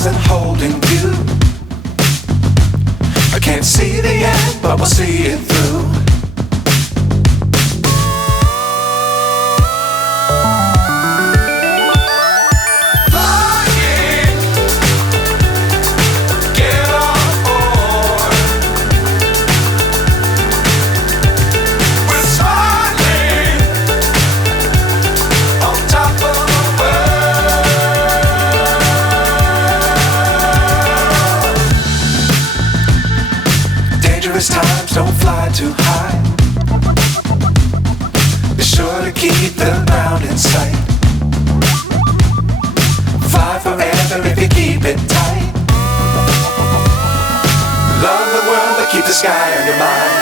stars and holding you. I can't see the end, but we'll see it through. Times don't fly too high. Be sure to keep the ground in sight. Fly forever if you keep it tight. Love the world but keep the sky on your mind.